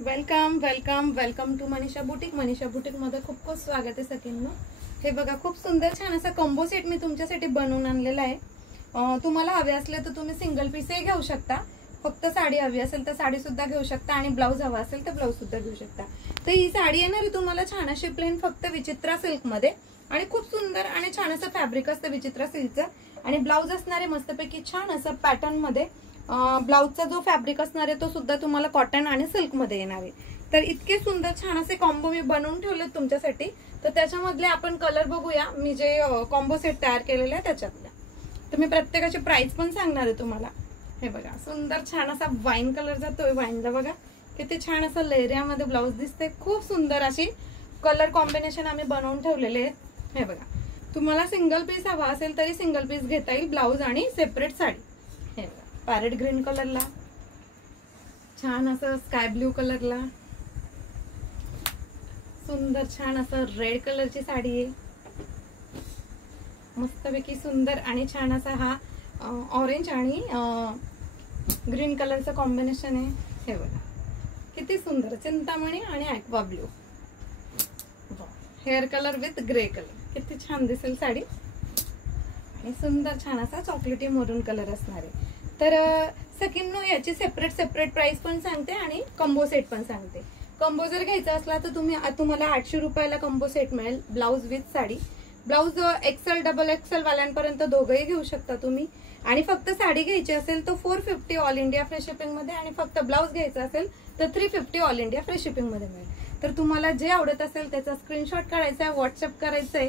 Welcome welcome welcome to Manisha boutique. Manisha boutique मध्ये खूप खूप स्वागत आहे सगळ्यांना. हे बघा खूप सुंदर छान असा कॉम्बो सेट मी तुमच्यासाठी बनवून आणलेला आहे. तुम्हाला हवे असले तर तुम्ही सिंगल पीसही घेऊ शकता. फक्त साडी हवी असेल तर साडी सुद्धा घेऊ शकता आणि ब्लाऊज हवा असेल तर ब्लाऊज सुद्धा घेऊ शकता. तर ही साडी येणार आहे तुम्हाला छान अशी प्लेन फक्त विचित्रा सिल्क मध्ये आणि खूप सुंदर आणि छान असं फॅब्रिक असतं विचित्रा सिल्कचं आणि ब्लाऊज असणारे मस्तपैकी छान असं पॅटर्न मध्ये. ब्लाऊजचा जो फॅब्रिक असणार आहे तो सुद्धा तुम्हाला कॉटन आणि सिल्क मध्ये येणार आहे. तर इतके सुंदर छान असे कॉम्बो मी बनवून ठेवले तुमच्यासाठी. तर त्याच्यामधले आपण कलर बघूया. मी जे कॉम्बो सेट तयार केलेले आहे त्याच्यातल्या. तर मी प्रत्येकाची प्राइस पण सांगणार आहे तुम्हाला. हे बघा सुंदर छान असा वाईन कलर जातोय. वाईनला बघा किती छान असं लेहऱ्यामध्ये ब्लाऊज दिसते. खूप सुंदर अशी कलर कॉम्बिनेशन आम्ही बनवून ठेवलेले आहेत. हे बघा तुम्हाला सिंगल पीस हवा असेल तरी सिंगल पीस घेता येईल ब्लाऊज आणि सेपरेट साडी. हे बघा पॅरेट ग्रीन कलरला छान असं स्काय ब्ल्यू कलरला सुंदर छान असं रेड कलरची साडी आहे. मस्तपैकी सुंदर आणि छान असा हा ऑरेंज आणि ग्रीन कलरचं कॉम्बिनेशन आहे. हे बघा किती सुंदर चिंतामणी आणि aqua blue. Hair colour with grey colour किती छान दिसेल साडी. आणि सुंदर छान असा चॉकलेटी मरून कलर असणार आहे. तर सकिमनो याची सेपरेट प्राइस पण सांगते आणि कॉम्बो सेट पण सांगते. कॉम्बो जर घ्यायचा असला तर तुम्हाला 800 रुपयाला कॉम्बो सेट मिळेल blouse with sari. Blouse XL double XL वाल्यांपर्यंत दोघंही घेऊ शकता तुम्ही. आणि फक्त साडी घ्यायची असेल तर 450 ऑल इंडिया फ्री शिपिंग मध्ये आणि फक्त ब्लाऊज घ्यायचा असेल तर 350 ऑल इंडिया फ्री शिपिंग मध्ये मिळेल. तर तुम्हाला जे आवडत असेल त्याचा स्क्रीनशॉट काढायचा आहे, व्हॉट्सअप करायचं आहे